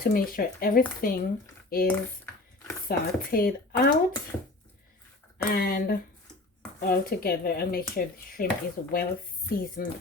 To make sure everything is sauteed out and all together, and make sure the shrimp is well seasoned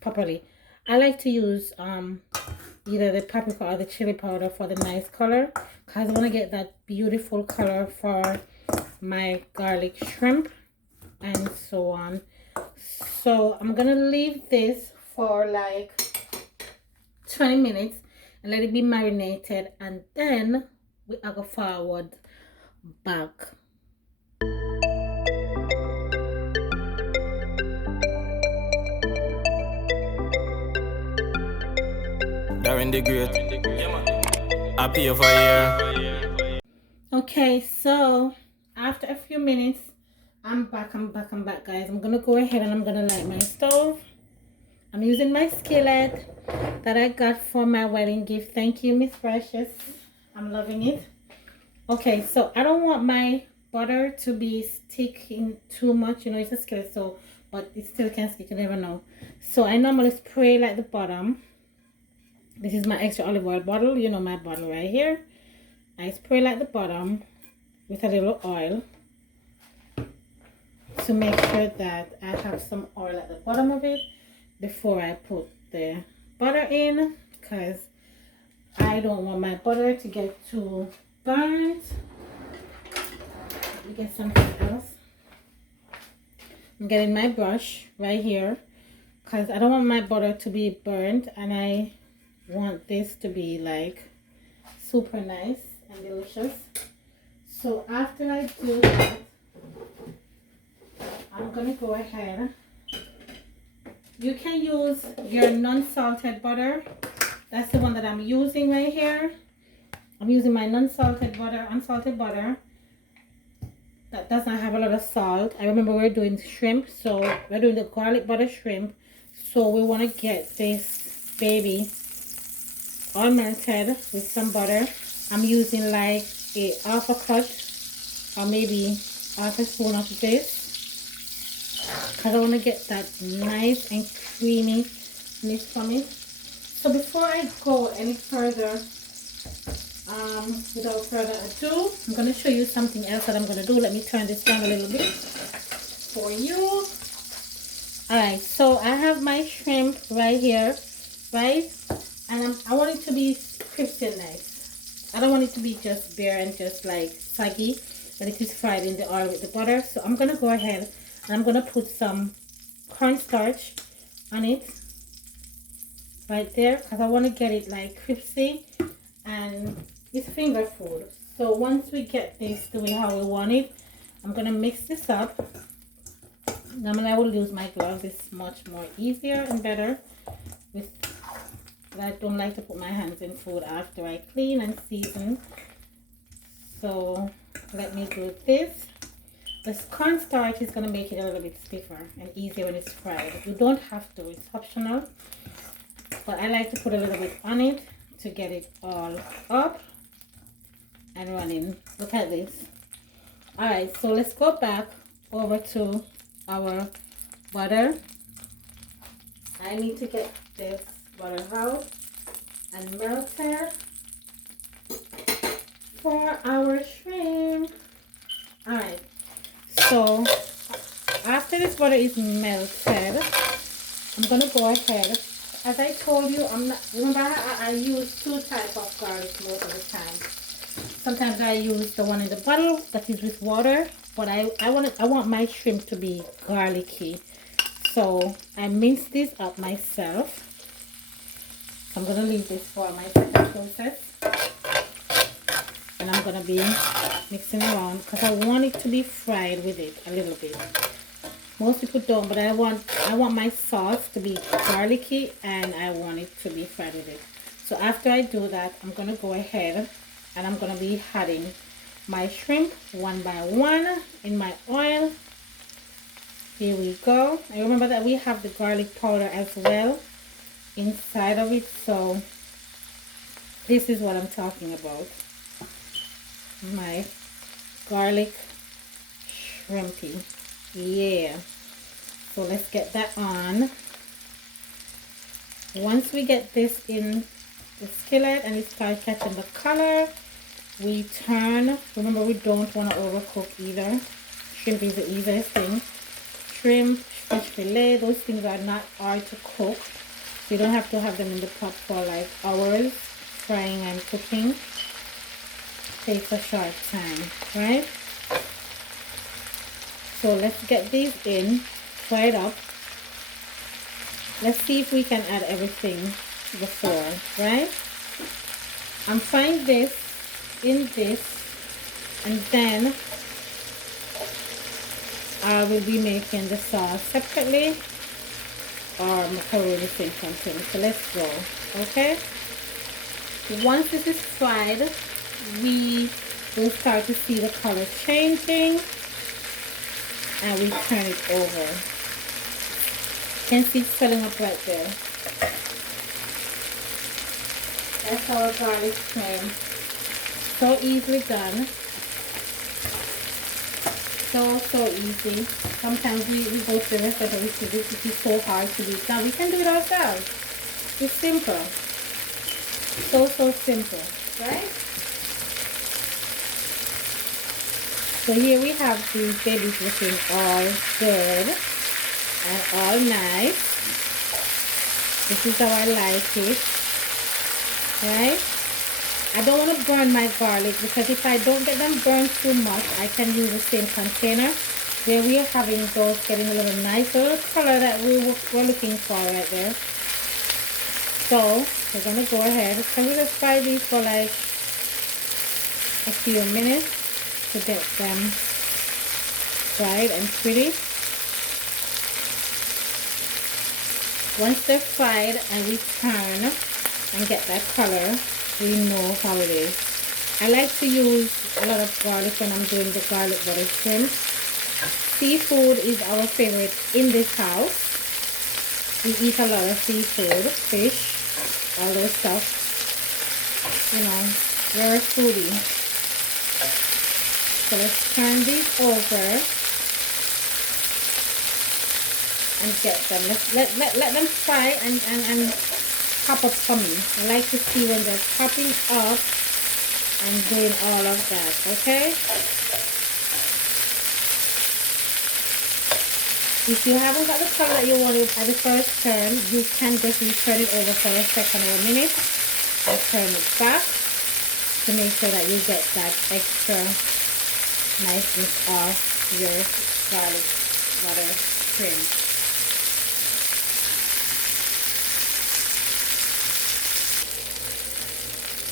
properly. I like to use either the paprika or the chili powder for the nice color, because I want to get that beautiful color for my garlic shrimp and so on. So I'm gonna leave this for like 20 minutes and let it be marinated, and then we are go forward back. During the great happy over here. Okay, so after a few minutes, I'm back guys. I'm gonna go ahead and I'm gonna light my stove. I'm using my skillet that I got for my wedding gift. Thank you, Miss Precious. I'm loving it. Okay, so I don't want my butter to be sticking too much. You know, it's a skillet, so but it still can stick. You never know. So I normally spray like the bottom. This is my extra olive oil bottle. You know, my bottle right here. I spray like the bottom with a little oil to make sure that I have some oil at the bottom of it before I put the butter in, because I don't want my butter to get too burnt. Let me get something else. I'm getting my brush right here because I don't want my butter to be burnt, and I want this to be like super nice and delicious. So after I do that, I'm gonna go ahead. You can use your non-salted butter. That's the one that I'm using right here. I'm using my non-salted butter, unsalted butter. That does not have a lot of salt. I remember we're doing shrimp, so we're doing the garlic butter shrimp. So we want to get this baby all melted with some butter. I'm using like a half a cut or maybe half a spoon of this, because I want to get that nice and creaminess from it. So before I go any further, without further ado, I'm going to show you something else that I'm going to do. Let me turn this down a little bit for you. Alright, so I have my shrimp right here, right? And I want it to be crispy and nice. I don't want it to be just bare and just like saggy, but it is fried in the oil with the butter. So I'm going to go ahead and I'm going to put some cornstarch on it right there, because I want to get it like crispy and it's finger food. So once we get this doing how we want it, I'm going to mix this up. Normally I will use my gloves. It's much more easier and better with. I don't like to put my hands in food after I clean and season. So let me do this. This cornstarch is going to make it a little bit stiffer and easier when it's fried. You don't have to, it's optional. But I like to put a little bit on it to get it all up and running. Look at this. Alright, so let's go back over to our butter. I need to get this butter out and melted for our shrimp. Alright, so after this butter is melted, I'm gonna go ahead. As I told you, I'm not, remember I use 2 types of garlic most of the time. Sometimes I use the one in the bottle that is with water, but I want my shrimp to be garlicky. So I mince these up myself. I'm gonna leave this for my second process. And I'm gonna be mixing around because I want it to be fried with it a little bit. Most people don't, but I want my sauce to be garlicky and I want it to be fried with it. So after I do that, I'm gonna go ahead and I'm gonna be adding my shrimp one by one in my oil. Here we go. And remember that we have the garlic powder as well inside of it, so this is what I'm talking about. My garlic shrimpy. Yeah. So let's get that on. Once we get this in the skillet and it starts catching the color, we turn. Remember, we don't want to overcook either. Shrimp is the easiest thing. Shrimp, fish fillet, those things are not hard to cook. So you don't have to have them in the pot for like hours frying and cooking. Takes a short time, right? So let's get these in, fry it up. Let's see if we can add everything before, right? I'm frying this in this, and then I will be making the sauce separately or macaroni same container. So let's go, okay? Once this is fried, we will start to see the color changing and we turn it over. You can see it swelling up right there. That's our garlic shrimp. So easily done. So easy. Sometimes we go to the restaurant and we see this. It is so hard to do. Now we can do it ourselves. It's simple. So simple, right? So here we have these babies looking all good and all nice. This is how I like it, right? I don't want to burn my garlic because if I don't get them burned too much, I can use the same container. There we are having those getting a little nicer color that we're looking for right there. So we're going to go ahead. I'm going to fry these for like a few minutes to get them fried and pretty. Once they're fried and we turn and get that color, we know how it is. I like to use a lot of garlic when I'm doing the garlic butter shrimp. Seafood is our favorite in this house. We eat a lot of seafood, fish, all those stuff. You know, we're a foodie. So let's turn these over and get them. Let them fry and pop up for me. I like to see when they're popping up and doing all of that, okay? If you haven't got the color that you wanted at the first turn, you can just turn it over for a second or a minute and turn it back to make sure that you get that extra niceness of your garlic butter shrimp.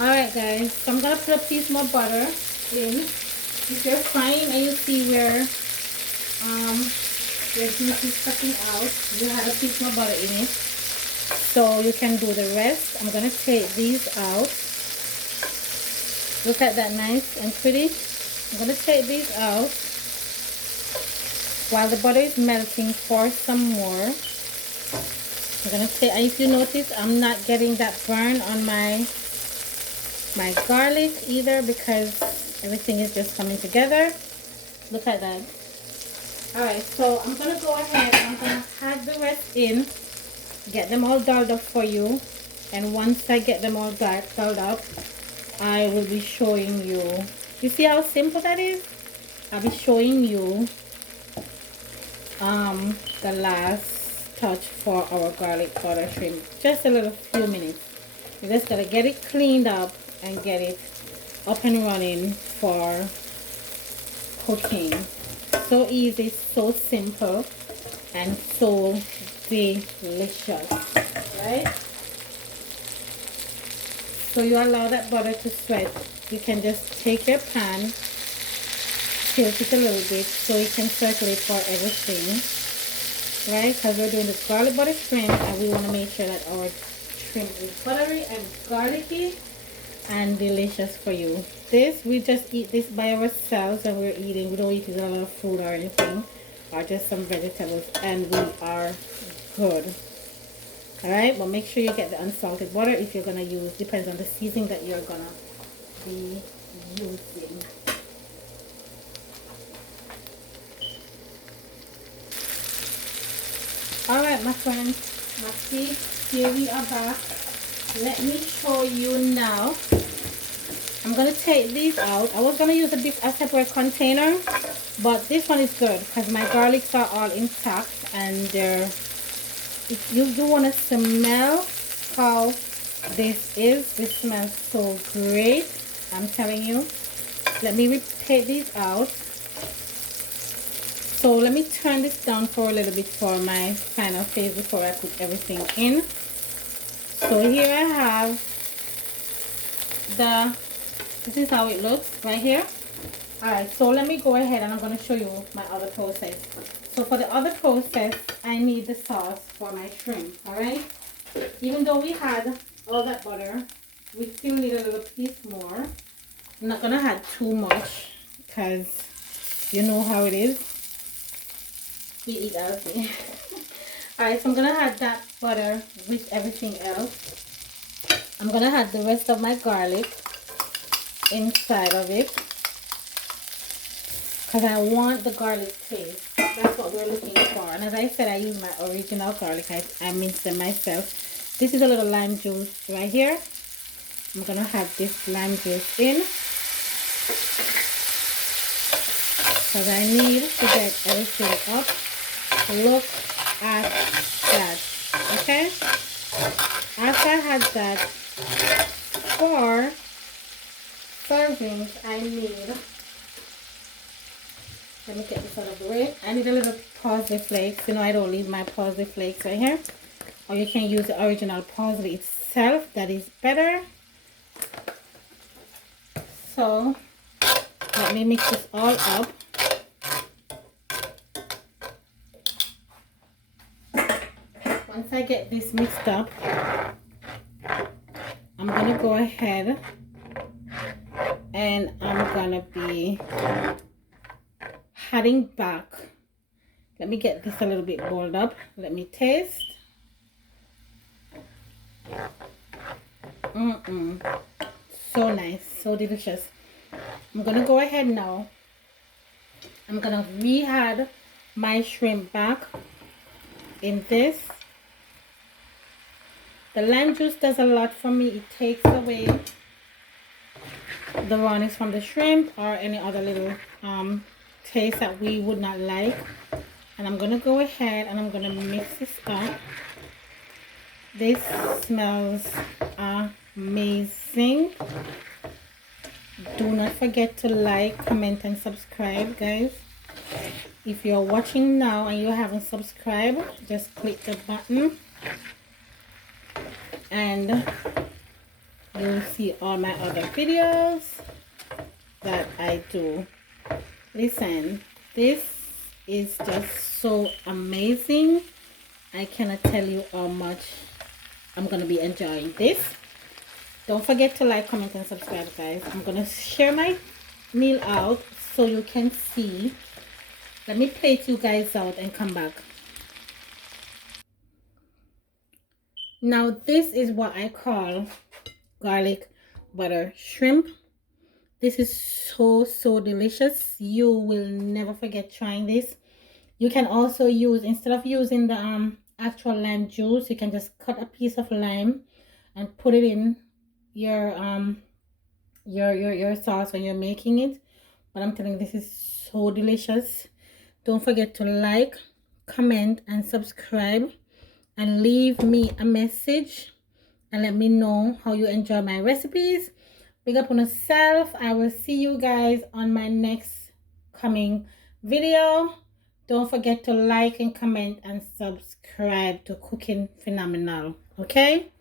Alright guys, so I'm going to put a piece more butter in. If you're frying and you see where your juice is sucking out, you have a piece more butter in it. So you can do the rest. I'm going to take these out. Look at that, nice and pretty. I'm going to take these out while the butter is melting for some more. I'm going to take, and if you notice, I'm not getting that burn on my garlic either because everything is just coming together. Look at that. Alright, so I'm going to go ahead and I'm going to add the rest in, get them all dolled up for you, and once I get them all dolled up, I will be showing you. You see how simple that is? I'll be showing you the last touch for our garlic butter shrimp. Just a little few minutes. You just gotta get it cleaned up and get it up and running for cooking. So easy, so simple, and so delicious, right? So you allow that butter to sweat. You can just take your pan, tilt it a little bit so it can circulate for everything, right? Because we're doing the garlic butter shrimp, and we want to make sure that our shrimp is buttery and garlicky and delicious for you. This, we just eat this by ourselves when we're eating. We don't eat a lot of food or anything, or just some vegetables, and we are good. Alright, but make sure you get the unsalted butter if you're gonna use, depends on the seasoning that you're gonna be using. Alright, my friends, see, here we are back. Let me show you now. I'm gonna take these out. I was gonna use a separate container, but this one is good because my garlics are all intact, and they're, if you do want to smell how this is, this smells so great, I'm telling you. Let me take these out. So let me turn this down for a little bit for my final phase before I put everything in. So here I have this is how it looks right here. Alright, so let me go ahead and I'm going to show you my other process. So for the other process, I need the sauce for my shrimp, alright? Even though we had all that butter, we still need a little piece more. I'm not going to add too much because you know how it is. You eat healthy. Alright, so I'm going to add that butter with everything else. I'm going to add the rest of my garlic inside of it because I want the garlic taste. That's what we're looking for. And as I said, I use my original garlic. I minced them myself. This is a little lime juice right here. I'm gonna have this lime juice in because I need to get everything up. Look at that. Okay, after I had that, for servings, I need, let me get this out of the way. I need a little parsley flakes. You know, I don't leave my parsley flakes right here. Or you can use the original parsley itself. That is better. So, let me mix this all up. Once I get this mixed up, I'm going to go ahead and I'm gonna be adding back. Let me get this a little bit boiled up. Let me taste. So nice, so delicious. I'm gonna go ahead now. I'm gonna re-add my shrimp back in this. The lime juice does a lot for me. It takes away the rawness from the shrimp or any other little taste that we would not like. And I'm gonna go ahead and I'm gonna mix this up. This smells amazing. Do not forget to like, comment, and subscribe, guys. If you're watching now and you haven't subscribed, just click the button and you'll see all my other videos that I do. Listen, this is just so amazing. I cannot tell you how much I'm gonna be enjoying this. Don't forget to like, comment, and subscribe, guys. I'm gonna share my meal out so you can see. Let me plate you guys out and come back. Now this is what I call garlic butter shrimp. This is so delicious. You will never forget trying this. You can also use, instead of using the actual lime juice, you can just cut a piece of lime and put it in your sauce when you're making it. But I'm telling you, this is so delicious. Don't forget to like, comment, and subscribe, and leave me a message and let me know how you enjoy my recipes, Big up on yourself. I will see you guys on my next coming video. Don't forget to like and comment and subscribe to Cooking Phenomenal. Okay?